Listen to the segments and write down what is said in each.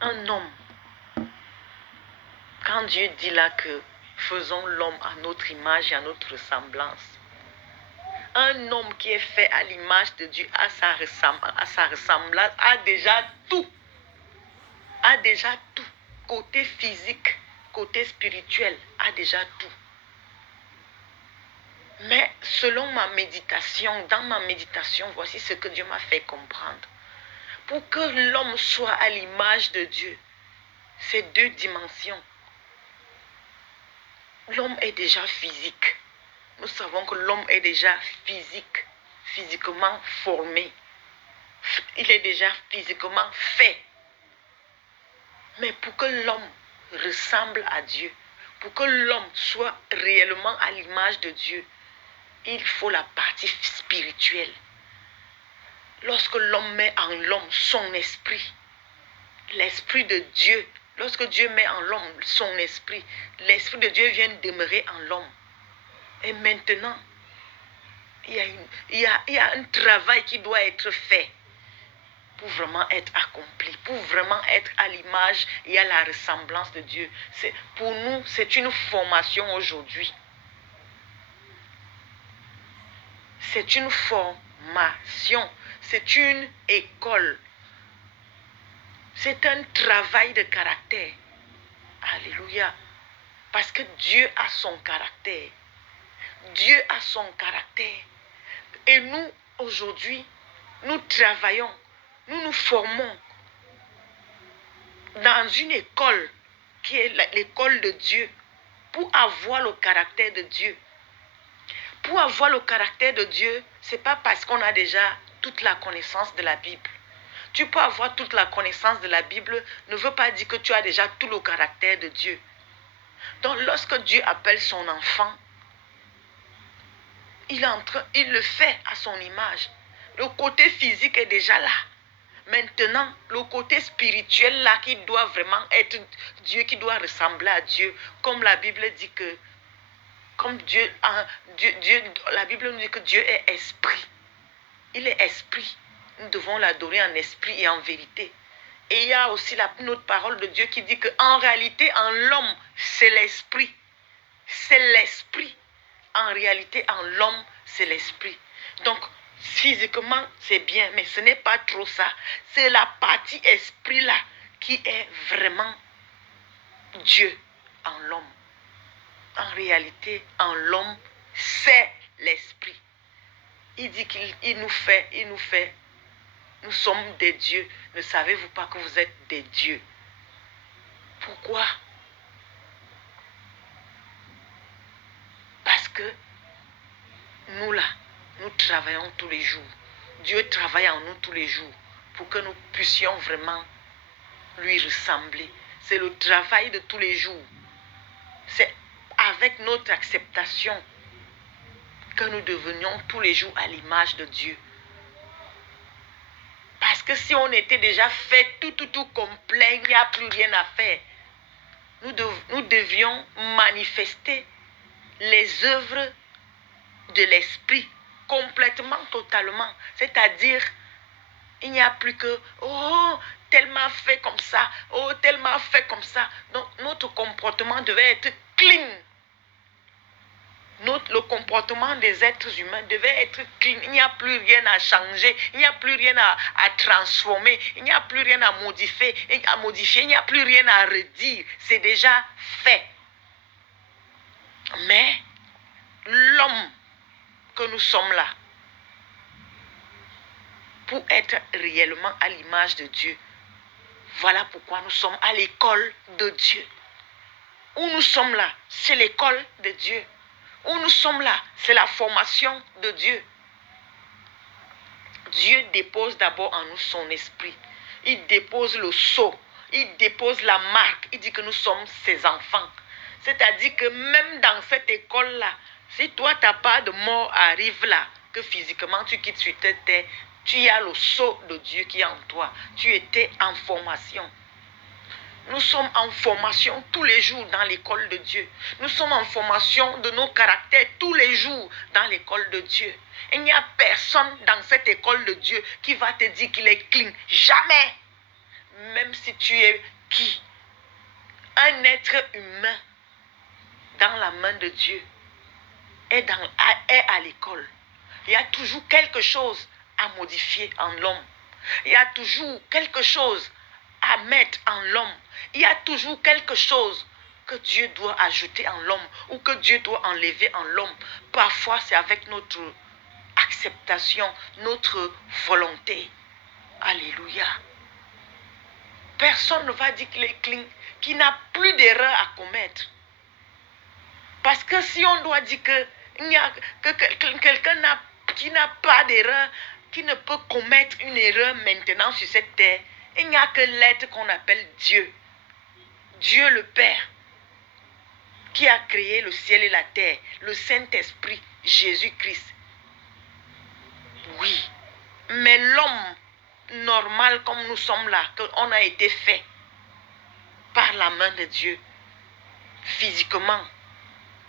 Un homme, quand Dieu dit là que faisons l'homme à notre image et à notre ressemblance, un homme qui est fait à l'image de Dieu, à sa ressemblance, a déjà tout. A déjà tout. Côté physique, côté spirituel, a déjà tout. Mais selon ma méditation, dans ma méditation, voici ce que Dieu m'a fait comprendre. Pour que l'homme soit à l'image de Dieu, c'est deux dimensions. L'homme est déjà physique. Nous savons que l'homme est déjà physiquement formé. Il est déjà physiquement fait. Mais pour que l'homme ressemble à Dieu, pour que l'homme soit réellement à l'image de Dieu, il faut la partie spirituelle. Lorsque l'homme met en l'homme son esprit, l'esprit de Dieu, lorsque Dieu met en l'homme son esprit, l'esprit de Dieu vient demeurer en l'homme. Et maintenant, il y a un travail qui doit être fait pour vraiment être accompli, pour vraiment être à l'image et à la ressemblance de Dieu. Pour nous, c'est une formation aujourd'hui. C'est une formation, c'est une école. C'est un travail de caractère. Alléluia. Parce que Dieu a son caractère. Dieu a son caractère. Et nous, aujourd'hui, nous travaillons, nous nous formons dans une école qui est l'école de Dieu pour avoir le caractère de Dieu. Pour avoir le caractère de Dieu, ce n'est pas parce qu'on a déjà toute la connaissance de la Bible. Tu peux avoir toute la connaissance de la Bible, ne veut pas dire que tu as déjà tout le caractère de Dieu. Donc lorsque Dieu appelle son enfant, il le fait à son image. Le côté physique est déjà là. Maintenant, le côté spirituel là, qui doit vraiment être Dieu, qui doit ressembler à Dieu, comme la Bible dit que, comme la Bible nous dit que Dieu est esprit. Il est esprit. Nous devons l'adorer en esprit et en vérité. Et il y a aussi une autre parole de Dieu qui dit qu'en réalité, en l'homme, c'est l'esprit. C'est l'esprit. En réalité, en l'homme, c'est l'esprit. Donc, physiquement, c'est bien, mais ce n'est pas trop ça. C'est la partie esprit-là qui est vraiment Dieu en l'homme. En réalité, en l'homme, c'est l'esprit. Il dit qu'il nous fait. Nous sommes des dieux. Ne savez-vous pas que vous êtes des dieux? Pourquoi? Parce que nous là, nous travaillons tous les jours. Dieu travaille en nous tous les jours pour que nous puissions vraiment lui ressembler. C'est le travail de tous les jours. C'est avec notre acceptation que nous devenions tous les jours à l'image de Dieu. Parce que si on était déjà fait tout complet, il n'y a plus rien à faire. Nous devions manifester les œuvres de l'esprit complètement, totalement. C'est-à-dire, il n'y a plus que, oh, tellement fait comme ça, oh, tellement fait comme ça. Donc, notre comportement devait être clean. Le comportement des êtres humains devait être clean. Il n'y a plus rien à changer, il n'y a plus rien à transformer, il n'y a plus rien à modifier, il n'y a plus rien à redire. C'est déjà fait. Mais l'homme que nous sommes là, pour être réellement à l'image de Dieu, voilà pourquoi nous sommes à l'école de Dieu. Où nous sommes là, c'est l'école de Dieu. Où nous sommes là, c'est la formation de Dieu. Dieu dépose d'abord en nous son esprit. Il dépose le sceau. Il dépose la marque. Il dit que nous sommes ses enfants. C'est-à-dire que même dans cette école-là, si toi, ta part de mort arrive là, que physiquement tu quittes sur cette terre, tu as le sceau de Dieu qui est en toi. Tu étais en formation. Nous sommes en formation tous les jours dans l'école de Dieu. Nous sommes en formation de nos caractères tous les jours dans l'école de Dieu. Il n'y a personne dans cette école de Dieu qui va te dire qu'il est clean. Jamais. même si tu es qui? Un être humain dans la main de Dieu est à l'école. Il y a toujours quelque chose à modifier en l'homme. Il y a toujours quelque chose à mettre en l'homme. Il y a toujours quelque chose que Dieu doit ajouter en l'homme ou que Dieu doit enlever en l'homme. Parfois, c'est avec notre acceptation, notre volonté. Alléluia. Personne ne va dire qu'il n'a plus d'erreur à commettre. Parce que si on doit dire que quelqu'un qui n'a pas d'erreur, qui ne peut commettre une erreur maintenant sur cette terre, il n'y a que l'être qu'on appelle Dieu. Dieu le Père, qui a créé le ciel et la terre, le Saint-Esprit, Jésus-Christ. Oui, mais l'homme normal comme nous sommes là, qu'on a été fait par la main de Dieu, physiquement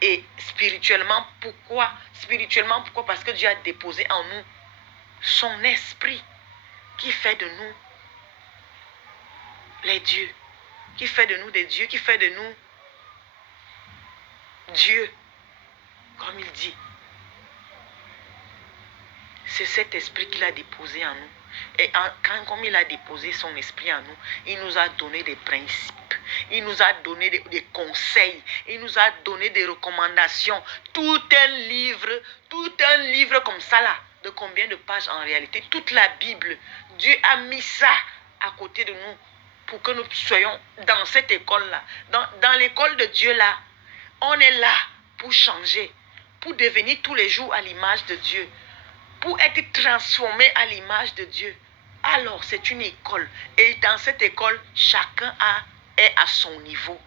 et spirituellement. Pourquoi? Spirituellement, pourquoi? Parce que Dieu a déposé en nous son esprit qui fait de nous les dieux, qui fait de nous des dieux, qui fait de nous Dieu, comme il dit. C'est cet esprit qu'il a déposé en nous. Et comme il a déposé son esprit en nous, il nous a donné des principes, il nous a donné des conseils, il nous a donné des recommandations. Tout un livre comme ça là, de combien de pages en réalité? Toute la Bible, Dieu a mis ça à côté de nous pour que nous soyons dans cette école-là. Dans l'école de Dieu là, on est là pour changer, pour devenir tous les jours à l'image de Dieu, pour être transformé à l'image de Dieu. Alors, c'est une école. Et dans cette école, chacun est à son niveau.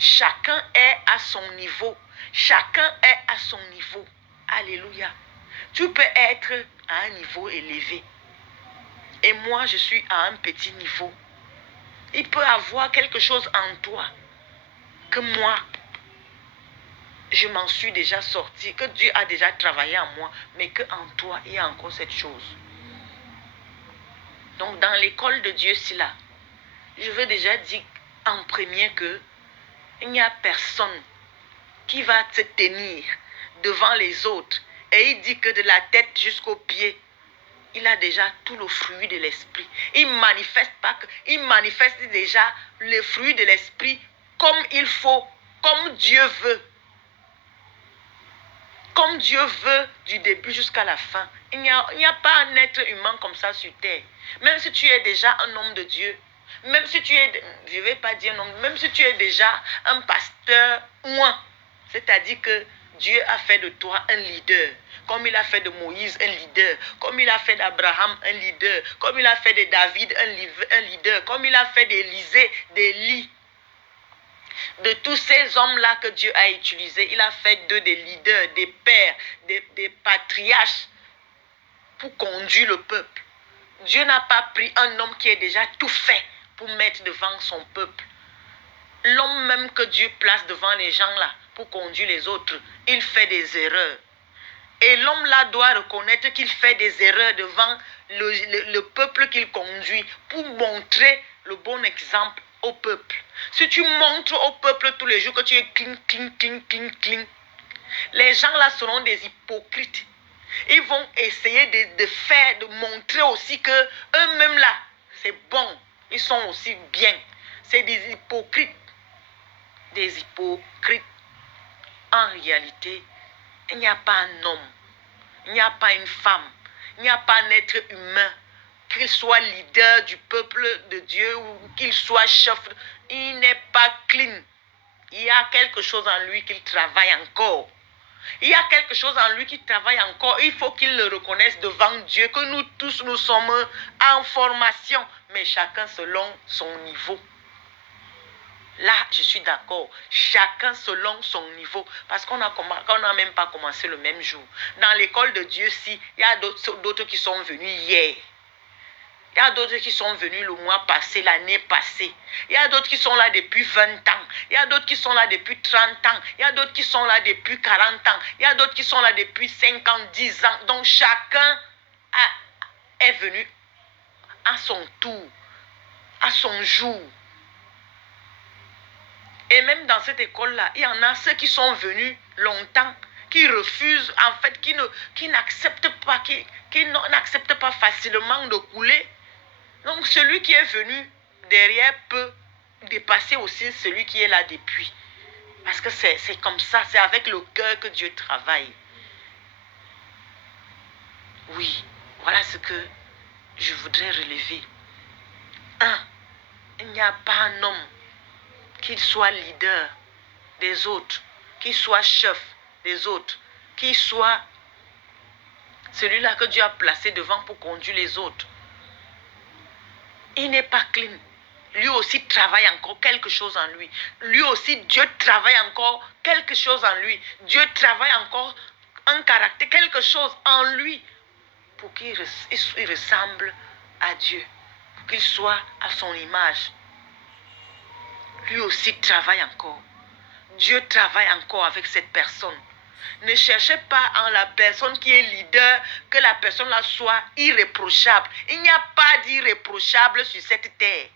Chacun est à son niveau. Chacun est à son niveau. Alléluia. Tu peux être à un niveau élevé. Et moi, je suis à un petit niveau. Il peut avoir quelque chose en toi que moi, je m'en suis déjà sorti, que Dieu a déjà travaillé en moi, mais qu'en toi, il y a encore cette chose. Donc, dans l'école de Dieu, c'est là. Je veux déjà dire en premier que il n'y a personne qui va se tenir devant les autres et il dit que de la tête jusqu'aux pieds, il a déjà tout le fruit de l'esprit. Il manifeste déjà le fruit de l'esprit comme il faut, comme Dieu veut. Comme Dieu veut du début jusqu'à la fin. Il n'y a pas un être humain comme ça sur terre. Même si tu es déjà un homme de Dieu, même si tu es, je ne vais pas dire un homme, même si tu es déjà un pasteur ouin, c'est-à-dire que Dieu a fait de toi un leader, comme il a fait de Moïse un leader, comme il a fait d'Abraham un leader, comme il a fait de David un leader, comme il a fait d'Élisée, d'Élie. De tous ces hommes-là que Dieu a utilisés, il a fait d'eux des leaders, des pères, des patriarches pour conduire le peuple. Dieu n'a pas pris un homme qui est déjà tout fait pour mettre devant son peuple. L'homme même que Dieu place devant les gens là pour conduire les autres, il fait des erreurs. Et l'homme là doit reconnaître qu'il fait des erreurs devant le peuple qu'il conduit pour montrer le bon exemple au peuple. Si tu montres au peuple tous les jours que tu es clean, les gens là seront des hypocrites. Ils vont essayer de montrer aussi que eux-mêmes là, c'est bon. Ils sont aussi bien. C'est des hypocrites. Des hypocrites. En réalité, il n'y a pas un homme. Il n'y a pas une femme. Il n'y a pas un être humain. Qu'il soit leader du peuple de Dieu ou qu'il soit chef. Il n'est pas clean. Il y a quelque chose en lui qu'il travaille encore. Il y a quelque chose en lui qui travaille encore. Il faut qu'il le reconnaisse devant Dieu, que nous tous, nous sommes en formation, mais chacun selon son niveau. Là, je suis d'accord. Chacun selon son niveau. Parce qu'on n'a même pas commencé le même jour. Dans l'école de Dieu, si, il y a d'autres qui sont venus hier. Il y a d'autres qui sont venus le mois passé, l'année passée. Il y a d'autres qui sont là depuis 20 ans. Il y a d'autres qui sont là depuis 30 ans. Il y a d'autres qui sont là depuis 40 ans. Il y a d'autres qui sont là depuis 50, 10 ans. Donc chacun est venu à son tour, à son jour. Et même dans cette école-là, il y en a ceux qui sont venus longtemps, qui refusent, en fait, qui n'acceptent pas, qui n'acceptent pas facilement de couler. Donc celui qui est venu derrière peut dépasser aussi celui qui est là depuis. Parce que c'est comme ça, c'est avec le cœur que Dieu travaille. Oui, voilà ce que je voudrais relever. 1. Il n'y a pas un homme qu'il soit leader des autres, qu'il soit chef des autres, qu'il soit celui-là que Dieu a placé devant pour conduire les autres. Il n'est pas clean. Lui aussi travaille encore quelque chose en lui. Lui aussi, Dieu travaille encore quelque chose en lui. Dieu travaille encore un caractère, quelque chose en lui pour qu'il ressemble à Dieu, pour qu'il soit à son image. Lui aussi travaille encore. Dieu travaille encore avec cette personne. Ne cherchez pas en la personne qui est leader que la personne là soit irréprochable. Il n'y a pas d'irréprochable sur cette terre.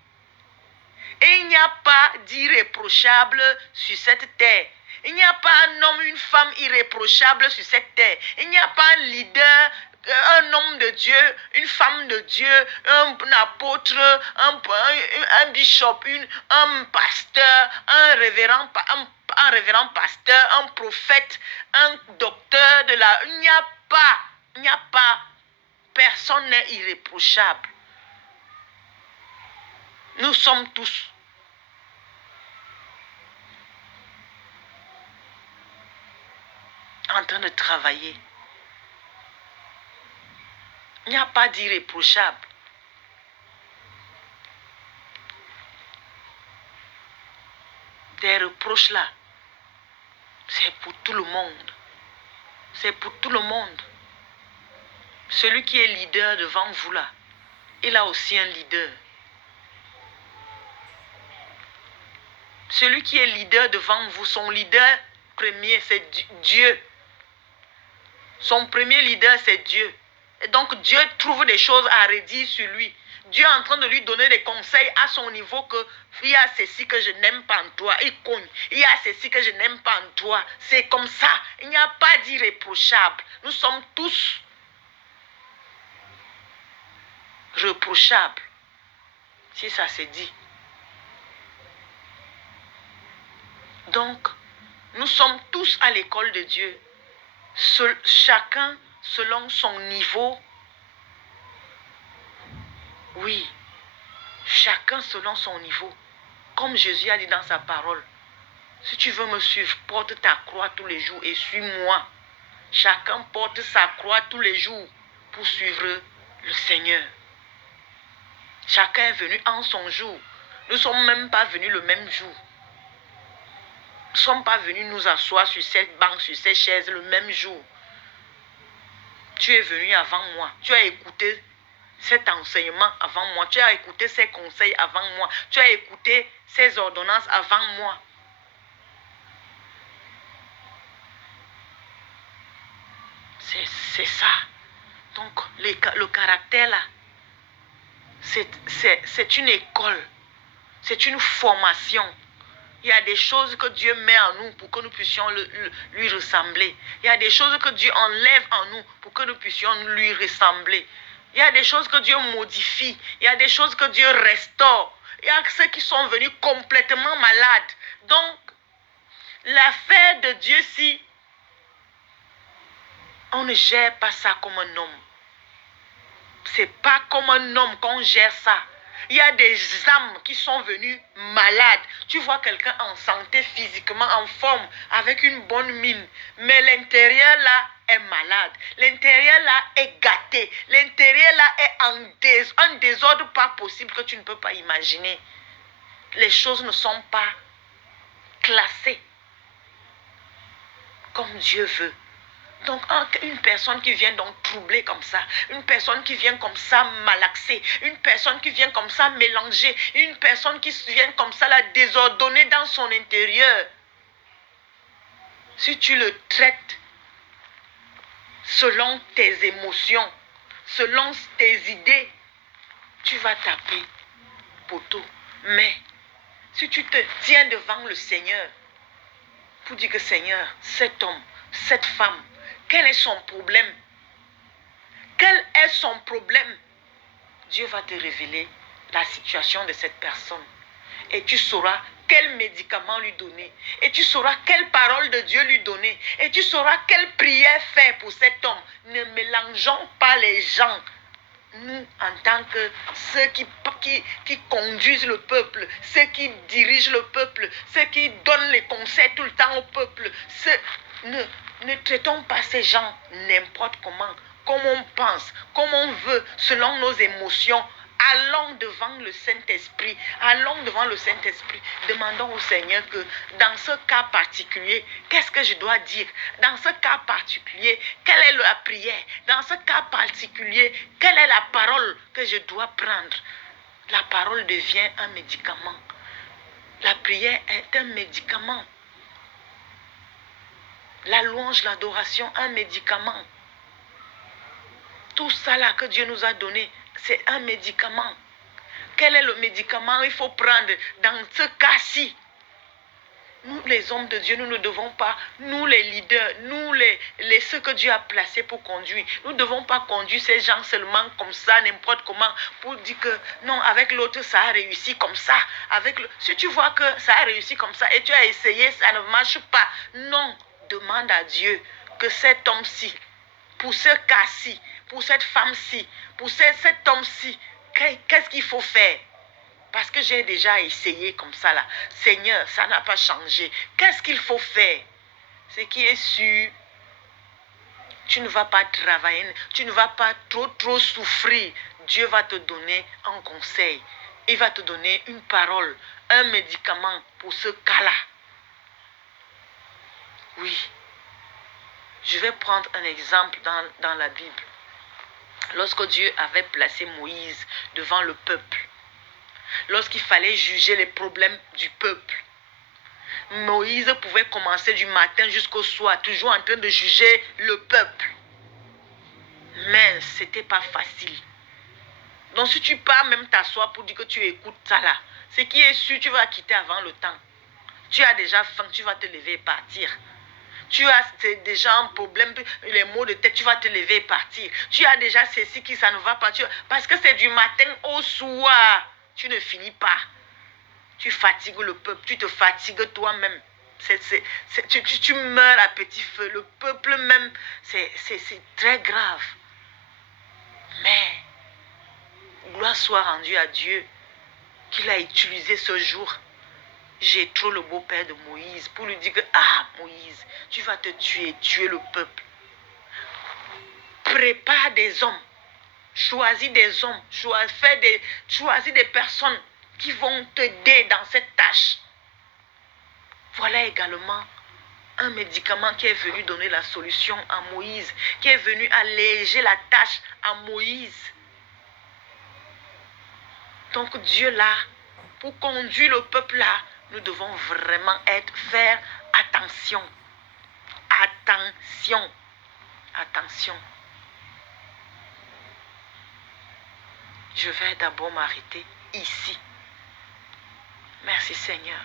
Et il n'y a pas d'irréprochable sur cette terre. Il n'y a pas un homme, une femme irréprochable sur cette terre. Il n'y a pas un leader, un homme de Dieu, une femme de Dieu, un apôtre, un bishop, un pasteur, un révérend pasteur, un prophète, un docteur de la... Il n'y a pas. Personne n'est irréprochable. Nous sommes tous en train de travailler. Il n'y a pas d'irréprochable. Des reproches là, c'est pour tout le monde. C'est pour tout le monde. Celui qui est leader devant vous là, il a aussi un leader. Celui qui est leader devant vous, son leader premier, c'est Dieu. Son premier leader, c'est Dieu. Et donc, Dieu trouve des choses à redire sur lui. Dieu est en train de lui donner des conseils à son niveau que il y a ceci que je n'aime pas en toi. Il cogne. Il y a ceci que je n'aime pas en toi. C'est comme ça. Il n'y a pas d'irréprochable. Nous sommes tous reprochables. Si ça se dit. Donc, nous sommes tous à l'école de Dieu. Chacun selon son niveau. Oui, chacun selon son niveau. Comme Jésus a dit dans sa parole, si tu veux me suivre, porte ta croix tous les jours et suis-moi. Chacun porte sa croix tous les jours pour suivre le Seigneur. Chacun est venu en son jour. Nous ne sommes même pas venus le même jour. Nous ne sommes pas venus nous asseoir sur cette banque, sur cette chaise le même jour. Tu es venu avant moi. Tu as écouté cet enseignement avant moi. Tu as écouté ces conseils avant moi. Tu as écouté ces ordonnances avant moi. C'est ça. Donc, le caractère là, c'est une école. C'est une formation. Il y a des choses que Dieu met en nous pour que nous puissions lui ressembler. Il y a des choses que Dieu enlève en nous pour que nous puissions lui ressembler. Il y a des choses que Dieu modifie. Il y a des choses que Dieu restaure. Il y a ceux qui sont venus complètement malades. Donc, l'affaire de Dieu, si on ne gère pas ça comme un homme. C'est pas comme un homme qu'on gère ça. Il y a des âmes qui sont venues malades. Tu vois quelqu'un en santé physiquement, en forme, avec une bonne mine. Mais l'intérieur là est malade. L'intérieur là est gâté. L'intérieur là est un désordre pas possible que tu ne peux pas imaginer. Les choses ne sont pas classées comme Dieu veut. Donc, une personne qui vient donc troubler comme ça, une personne qui vient comme ça malaxer, une personne qui vient comme ça mélanger, une personne qui vient comme ça la désordonner dans son intérieur. Si tu le traites selon tes émotions, selon tes idées, tu vas taper. poteau. Mais si tu te tiens devant le Seigneur pour dire que Seigneur, cet homme, cette femme, quel est son problème? Quel est son problème? Dieu va te révéler la situation de cette personne. Et tu sauras quel médicament lui donner. Et tu sauras quelle parole de Dieu lui donner. Et tu sauras quelle prière faire pour cet homme. Ne mélangeons pas les gens. Nous, en tant que ceux qui conduisent le peuple, ceux qui dirigent le peuple, ceux qui donnent les conseils tout le temps au peuple, ne traitons pas ces gens n'importe comment, comme on pense, comme on veut, selon nos émotions. Allons devant le Saint-Esprit. Allons devant le Saint-Esprit. Demandons au Seigneur que dans ce cas particulier, qu'est-ce que je dois dire? Dans ce cas particulier, quelle est la prière? Dans ce cas particulier, quelle est la parole que je dois prendre? La parole devient un médicament. La prière est un médicament. La louange, l'adoration, un médicament. Tout ça là que Dieu nous a donné, c'est un médicament. Quel est le médicament il faut prendre dans ce cas-ci? Nous, les hommes de Dieu, nous ne devons pas, nous les leaders, nous ceux que Dieu a placés pour conduire, nous ne devons pas conduire ces gens seulement comme ça, n'importe comment, pour dire que non, avec l'autre, ça a réussi comme ça. Si tu vois que ça a réussi comme ça et tu as essayé, ça ne marche pas. Non, demande à Dieu que cet homme-ci, pour ce cas-ci, pour cette femme-ci, pour cet homme-ci, qu'est-ce qu'il faut faire? Parce que j'ai déjà essayé comme ça là. Seigneur, ça n'a pas changé. Qu'est-ce qu'il faut faire? Ce qui est sûr, tu ne vas pas travailler, tu ne vas pas trop souffrir. Dieu va te donner un conseil. Il va te donner une parole, un médicament pour ce cas-là. Oui. Je vais prendre un exemple dans la Bible. Lorsque Dieu avait placé Moïse devant le peuple, lorsqu'il fallait juger les problèmes du peuple, Moïse pouvait commencer du matin jusqu'au soir, toujours en train de juger le peuple. Mais ce n'était pas facile. Donc si tu pars même t'asseoir pour dire que tu écoutes ça là, ce qui est sûr, tu vas quitter avant le temps. Tu as déjà faim, tu vas te lever et partir. Tu as déjà un problème, les maux de tête, tu vas te lever et partir. Tu as déjà ceci qui ça ne va pas. Parce que c'est du matin au soir. Tu ne finis pas. Tu fatigues le peuple, tu te fatigues toi-même. Tu meurs à petit feu. Le peuple même, c'est très grave. Mais, gloire soit rendue à Dieu qu'il a utilisé ce jour. J'ai trop le beau-père de Moïse pour lui dire que, Moïse, tu vas te tuer le peuple. Prépare des hommes. Choisis des hommes. Choisis des personnes qui vont t'aider dans cette tâche. Voilà également un médicament qui est venu donner la solution à Moïse, qui est venu alléger la tâche à Moïse. Donc Dieu là, pour conduire le peuple là, nous devons vraiment faire attention. Attention. Attention. Je vais d'abord m'arrêter ici. Merci Seigneur.